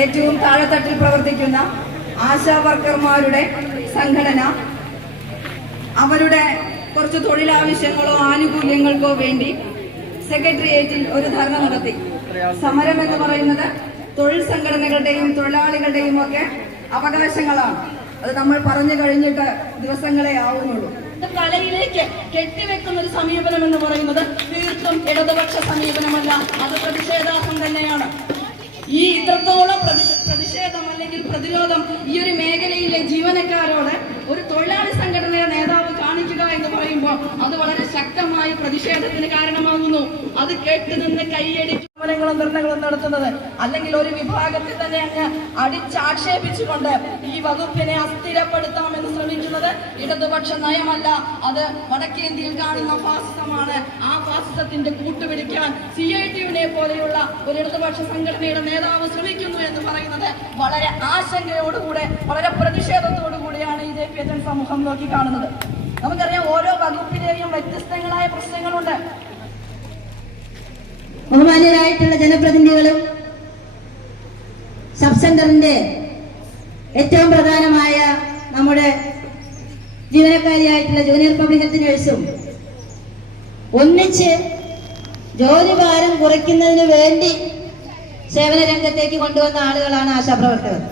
ഏറ്റവും താഴെത്തട്ടിൽ പ്രവർത്തിക്കുന്ന ആശാ വർക്കർമാരുടെ സംഘടന അവരുടെ കുറച്ച് തൊഴിലാവശ്യങ്ങളോ ആനുകൂല്യങ്ങൾക്കോ വേണ്ടി സെക്രട്ടേറിയറ്റിൽ ഒരു ധർണ നടത്തി. സമരം എന്ന് പറയുന്നത് തൊഴിൽ സംഘടനകളുടെയും തൊഴിലാളികളുടെയും ഒക്കെ അവകാശങ്ങളാണ്. അത് നമ്മൾ പറഞ്ഞു കഴിഞ്ഞിട്ട് ദിവസങ്ങളെ ആവുന്നുള്ളൂ. കലയിലേക്ക് കെട്ടിവെക്കുന്ന ഒരു സമീപനം എന്ന് പറയുന്നത് തീർത്തും ഇടതുപക്ഷ സമീപനമല്ല. അത് പ്രതിഷേധാസം തന്നെയാണ് ഈ ഇത്രത്തോളം പ്രതി- പ്രതിഷേധം അല്ലെങ്കിൽ പ്രതിരോധം ഈ ഒരു മേഖലയിലെ ജീവനക്കാരോട് ഒരു തൊഴിലാളി സംഘടനയുടെ നേതാവ് കാണിക്കുക എന്ന് പറയുമ്പോൾ അത് വളരെ ശക്തമായ പ്രതിഷേധത്തിന് കാരണമാകുന്നു. അത് കേട്ടുനിന്ന് കൈയടി സമരങ്ങളും ധർണകളും നടത്തുന്നത് അല്ലെങ്കിൽ ഒരു വിഭാഗത്തിൽ തന്നെ അങ്ങ് അടിച്ചാക്ഷേപിച്ചുകൊണ്ട് ഈ വകുപ്പിനെ അസ്ഥിരപ്പെടുത്താമെന്ന് ശ്രമിക്കുന്നത് ഇടതുപക്ഷ നയമല്ല. അത് വടക്കേന്ത്യയിൽ കാണുന്ന ഫാസിസമാണ്. ഫാസിസത്തിന്റെ കൂട്ടുപിടിക്കാൻ സി ഐ ടിയുനെ പോലെയുള്ള ഒരു ഇടതുപക്ഷ സംഘടനയുടെ നേതാവ് ശ്രമിക്കുന്നു എന്ന് പറയുന്നത് വളരെ ആശങ്കയോടുകൂടെ വളരെ പ്രതിഷേധത്തോടുകൂടിയാണ് ഈ ജെ സമൂഹം നോക്കി കാണുന്നത് നമുക്കറിയാം ഓരോ വകുപ്പിലെയും വ്യത്യസ്തങ്ങളായ പ്രശ്നങ്ങളുണ്ട്. ബഹുമാന്യരായിട്ടുള്ള ജനപ്രതിനിധികളും സബ് സെന്ററിന്റെ ഏറ്റവും പ്രധാനമായ നമ്മുടെ ജീവനക്കാരിയായിട്ടുള്ള ജൂനിയർ പബ്ലിക് ഹെൽത്ത് നഴ്സും ഒന്നിച്ച് ജോലി ഭാരം കുറയ്ക്കുന്നതിന് വേണ്ടി സേവന രംഗത്തേക്ക് കൊണ്ടുവന്ന ആളുകളാണ് ആശാപ്രവർത്തകർ.